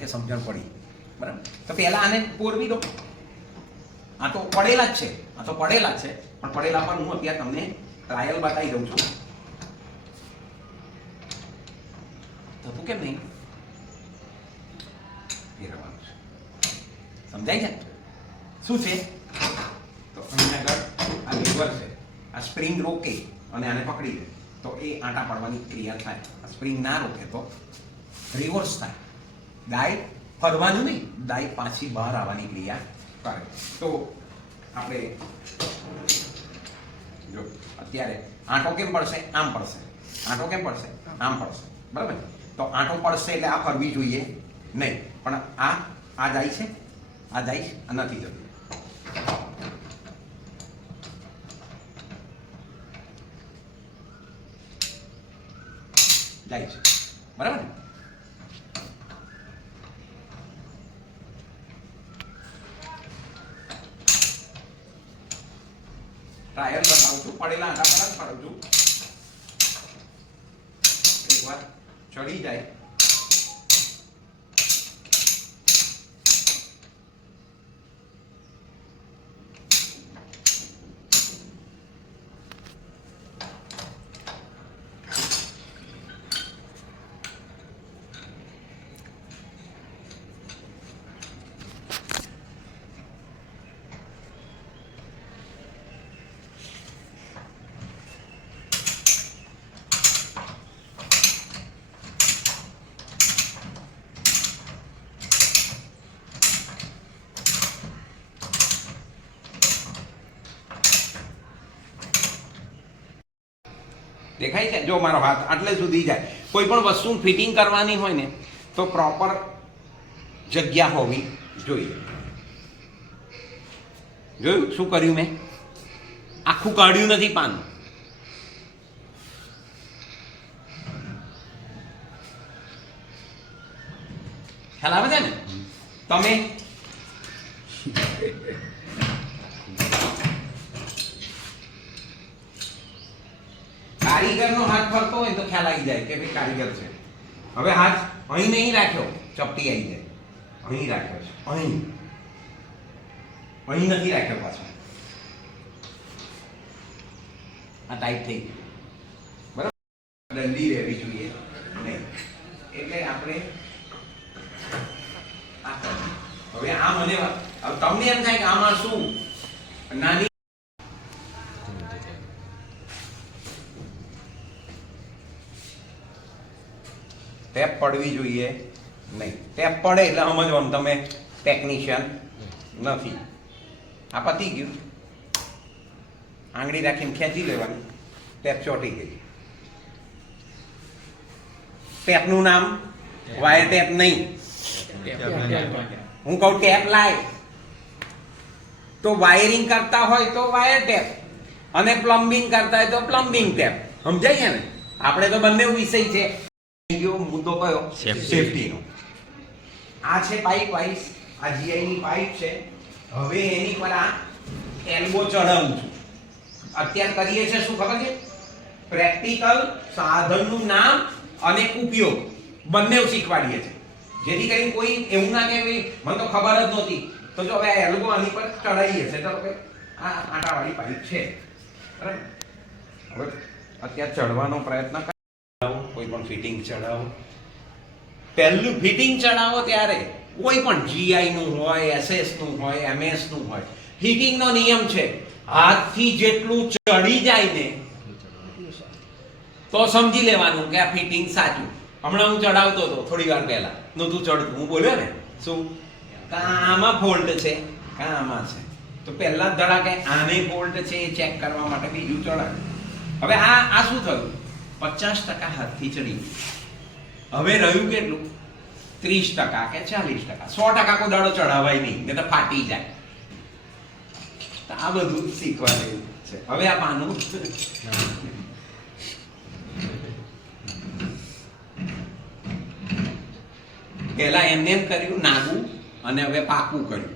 કે સમજણ પડી બરાબર. તો પહેલા આને પોરવી દો. આ તો પડેલા જ છે, આ તો પડેલા જ છે, પણ પડેલા પર હું અત્યારે તમને ટ્રાયલ બતાવી દઉં છું. થતું કેમ નહીં? ફેરવવાનું છે. સમજાય છે શું છે? તો અહીંયા આગળ આ લીવર છે, આ સ્પ્રિંગ રોકે અને આને પકડી દે તો એ આંટા પાડવાની ક્રિયા થાય. આ સ્પ્રિંગ ના રોકે તો રિવર્સ થાય. દાય ફરવાનું નહીં, દાય પાછી બહાર આવવાની ક્રિયા કરે. તો આપણે જો અત્યારે આંટો કેમ પડશે? આમ પડશે. આંટો કેમ પડશે? આમ પડશે. બરાબર. તો આંટો પડશે એટલે આ ફરવી જોઈએ નહીં, પણ આ જાય છે, આ જાય છે, આ નથી જતું. જાય છે બરાબર ને? ટ્રાયલ બતાવું છું, પડેલા આંટા પર જ પાડું છું. એકવાર ચડી જાય દેખાય છે? જો મારો હાથ આટલે સુધી જાય. કોઈ પણ વસ્તુ ફિટિંગ કરવાની હોય ને તો પ્રોપર જગ્યા હોવી જોઈએ. જોયું શું કર્યું મેં? આખું કાઢ્યું નથી પાન. ખ્યાલ આવે છે ને? તમે કારીગરનો હાથ ફરતો હોય તો ખ્યાલ આવી જાય કે ભાઈ કારીગર છે. હવે હાથ અહીં નહીં રાખ્યો, ચપટી આવી જાય. અહીં રાખ્યો છે, અહીં નથી રાખ્યો પાછો. આ ટાઈટ થઈ ગયું બરાબર. દંડી રહેવી જોઈએ નહીં. એટલે આપણે હવે આ મને તમને એમ થાય કે આમાં શું નાની ટેપ પડવી જોઈએ નહીં. ટેપ પડે એટલે સમજવાનું તમે ટેકનિશિયન નથી. આ પતી ગયું. આંગળી રાખીને ખેંચી લેવાની, ટેપ ચોંટી ગઈ. ટેપનું નામ વાયર ટેપ નહીં. હું કહું ટેપ લાય તો વાયરિંગ કરતા હોય તો વાયર ટેપ, અને પ્લમ્બિંગ કરતા હોય તો પ્લમ્બિંગ ટેપ. સમજાય છે ને? આપણે તો બંને વિષય છે. મુદ્દો કયો? સેફટીનો. આ છે પાઇપ વાઇસ, આ જીઆઈ ની પાઇપ છે. હવે એની પર આ એલ્બો ચડાવું છું. અત્યારે કરીએ છે શું ખબર છે? પ્રેક્ટિકલ સાધનનું નામ અને ઉપયોગ બંને શીખવાડીએ છે, જેથી કરીને કોઈ એવું ના કે મને તો ખબર જ નહોતી. તો જો હવે એલ્બો આની પર ચડાવીએ છે તો કે આ આંટાવાળી પાઇપ છે બરાબર. હવે અત્યારે ચડવાનો પ્રયત્ન કોઈ પણ ફિટિંગ ચડાવો. પહેલું ફિટિંગ ચડાવો ત્યારે કોઈ પણ જીઆઈ નું હોય, એસએસ નું હોય, એમએસ નું હોય, ફિટિંગ નો નિયમ છે હાથથી જેટલું ચડી જાય ને તો સમજી લેવાનું કે આ ફિટિંગ સાચું. હમણાં હું ચડાવતો હતો થોડી વાર પહેલા, નહોતું ચડતું. હું બોલ્યો ને શું આમાં ફોલ્ટ છે, આમાં છે, તો પહેલા ધડાકે આને ફોલ્ટ છે એ ચેક કરવા માટે બીજું ચડાવ્યું. હવે આ શું થયું? 50% હાથથી ચડી. હવે રહ્યું કેટલું? 30% કે 40%. 100% કોઈ દાડો ચડાવાય નહીં, નહીં તો ફાટી જાય. આ બધું શીખવા જેવું છે. હવે આ પાનું પહેલા એમને એમ કર્યું નાગું, અને હવે પાકું કર્યું.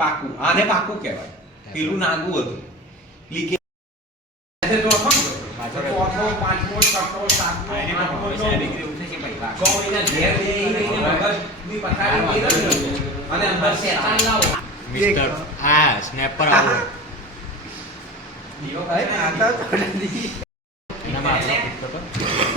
પાકું, આને પાકું કહેવાય. પેલું નાગું હતું. લીકેજ ચોથો, પાંચમો, છઠ્ઠો, સાતમો, આઠમો, નવમો. 6 મહિના ઘેર બેહીને મગજની પથારી ફેરવજો અને અંદર શેતાન લાવો. મિસ્ટર આ સ્નેપર આવો દીવો ભાઈ, કરાય. આતા તો નથી. એનામાં આટલો પૂછતો તો